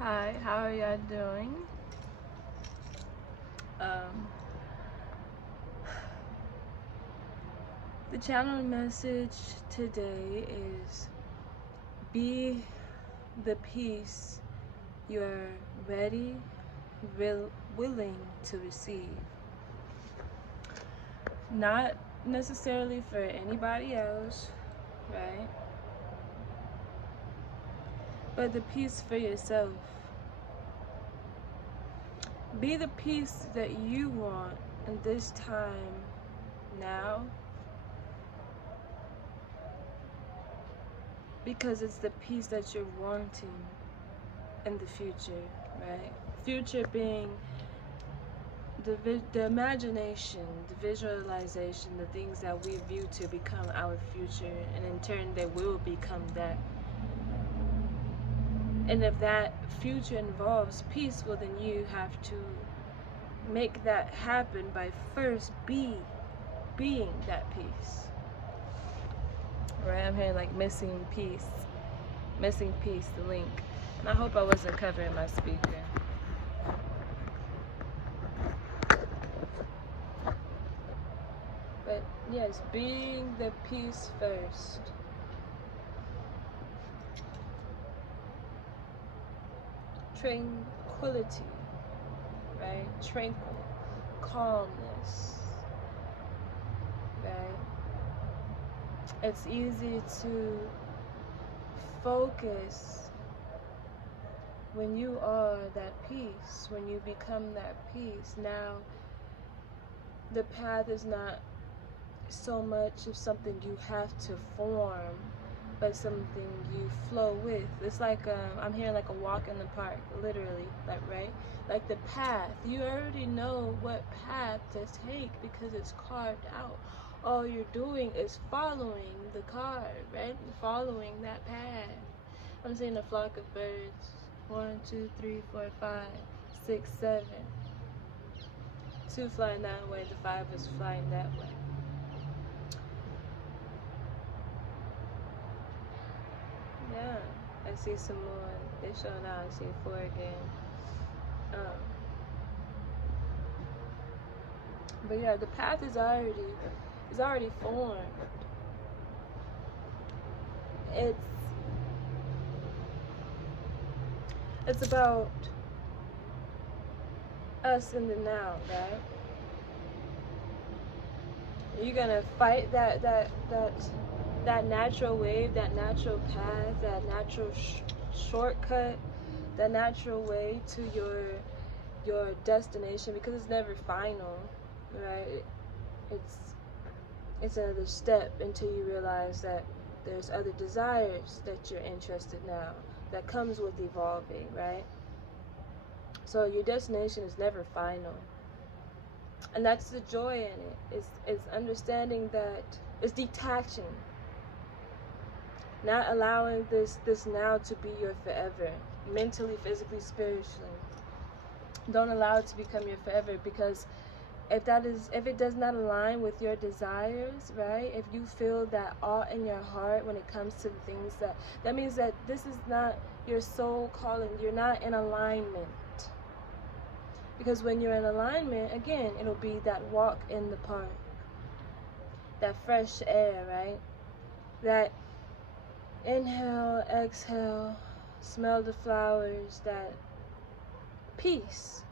Hi, how are y'all doing? Um, the channel message today is be the peace you're ready, willing to receive. Not necessarily for anybody else, right? But the peace for yourself. Be the peace that you want in this time now, because it's the peace that you're wanting in the future, right? Future being the imagination, the visualization, the things that we view to become our future, and in turn they will become that. And if that future involves peace, well then you have to make that happen by first being that peace. Right? I'm hearing like missing piece, the link. And I hope I wasn't covering my speaker. But yes, being the peace first. Tranquility, right? Tranquil, calmness, right? It's easy to focus when you are that peace, when you become that peace. Now, the path is not so much of something you have to form, but something you flow with. It's like I'm hearing like a walk in the park, literally, like, right? Like the path, you already know what path to take because it's carved out. All you're doing is following the card, right? Following that path. I'm seeing a flock of birds. 1, 2, 3, 4, 5, 6, 7. 2 flying that way, the 5 is flying that way. Yeah, I see some more. They showing out. I see 4 again. But yeah, the path is already formed. It's about us in the now, right? You're gonna fight that natural wave, that natural path, that natural shortcut, that natural way to your destination, because it's never final, right? It's another step until you realize that there's other desires that you're interested now that comes with evolving, right? So your destination is never final. And that's the joy in it. It's understanding that it's detaching. Not allowing this now to be your forever. Mentally, physically, spiritually. Don't allow it to become your forever, because if it does not align with your desires, right? If you feel that awe in your heart when it comes to the things that means that this is not your soul calling. You're not in alignment. Because when you're in alignment, again, it'll be that walk in the park, that fresh air, right? That inhale, exhale, smell the flowers, that peace.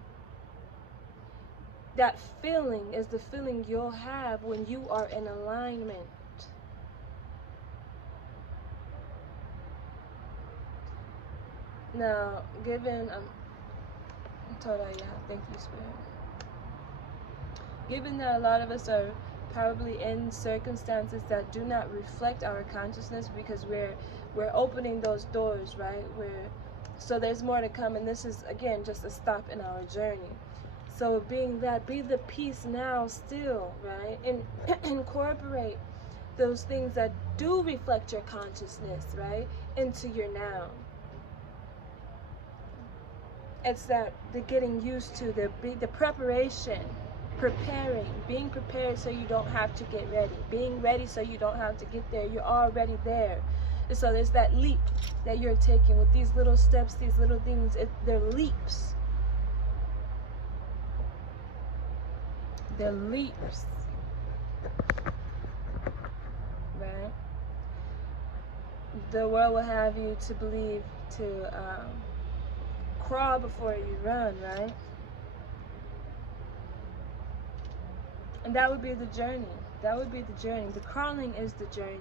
That feeling is the feeling you'll have when you are in alignment. Now, given, thank you, Spirit. Given that a lot of us are probably in circumstances that do not reflect our consciousness, because we're opening those doors, right? So there's more to come, and this is, again, just a stop in our journey. So being that, be the peace now still, right? And incorporate those things that do reflect your consciousness, right, into your now. It's that the getting used to, the preparation, being prepared so you don't have to get ready, being ready so you don't have to get there. You're already there. So there's that leap that you're taking with these little steps, these little things. They're leaps. They're leaps. Right? The world will have you to believe to crawl before you run, right? And that would be the journey. That would be the journey. The crawling is the journey.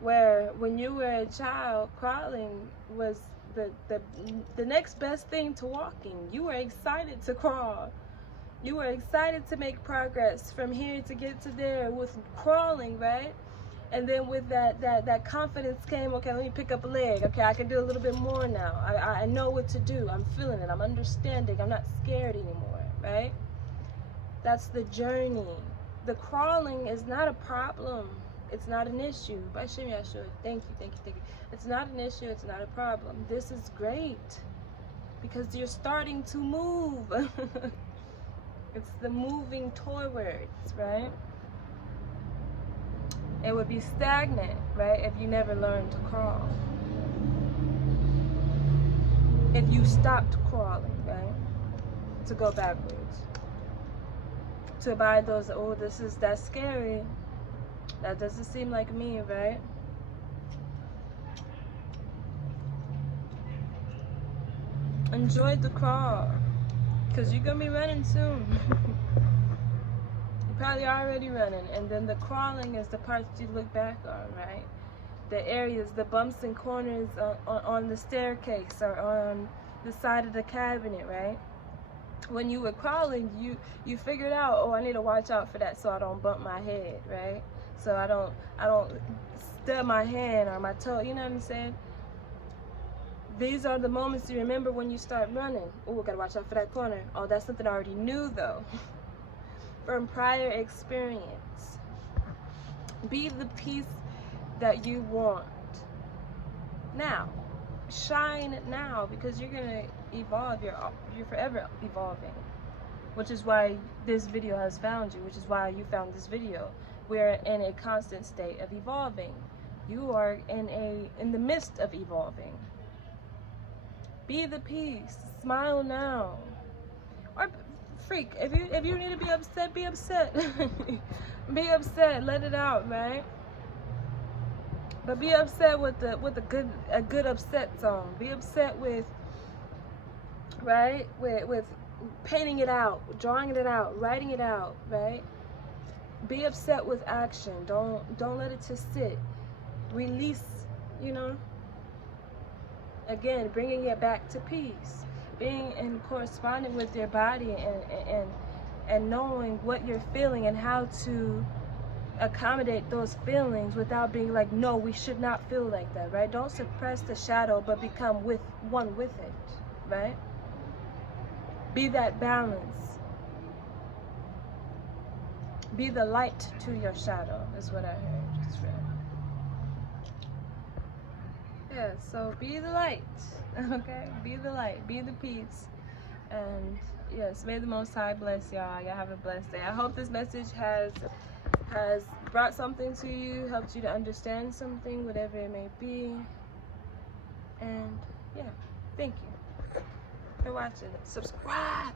Where when you were a child, crawling was the next best thing to walking. You were excited to crawl. You were excited to make progress from here to get to there with crawling, right? And then with that confidence came, okay, let me pick up a leg. Okay, I can do a little bit more now. I know what to do. I'm feeling it. I'm understanding. I'm not scared anymore, right? That's the journey. The crawling is not a problem. It's not an issue. Thank you. It's not an issue. It's not a problem. This is great because you're starting to move. It's the moving towards, right? It would be stagnant, right, if you never learned to crawl. If you stopped crawling, right, to go backwards. To buy those, oh, that's scary. That doesn't seem like me, right? Enjoy the crawl, because you're going to be running soon. You're probably already running, and then the crawling is the parts you look back on, right? The areas, the bumps and corners on the staircase or on the side of the cabinet, right? When you were crawling, you figured out, oh, I need to watch out for that so I don't bump my head, right? So I don't stub my hand or my toe, you know what I'm saying? These are the moments you remember when you start running. Oh, gotta watch out for that corner. Oh, that's something I already knew though. From prior experience. Be the peace that you want now. Shine now, because you're gonna evolve. You're forever evolving, which is why this video has found you, which is why you found this video. We're in a constant state of evolving. You are in the midst of evolving. Be the peace. Smile now. Or freak, if you need to be upset, be upset. Be upset, let it out, right? But be upset with a good upset song. Be upset with, right? With painting it out, drawing it out, writing it out, right? Be upset with action. Don't let it just sit. Release, you know. Again, bringing it back to peace. Being and corresponding with your body and knowing what you're feeling and how to accommodate those feelings without being like, no, we should not feel like that, right? Don't suppress the shadow, but become one with it, right? Be that balance. Be the light to your shadow, is what I heard. Just read. Yeah, so be the light, okay? Be the light, be the peace. And yes, may the Most High bless y'all. Y'all have a blessed day. I hope this message has brought something to you, helped you to understand something, whatever it may be. And yeah, thank you for watching. Subscribe.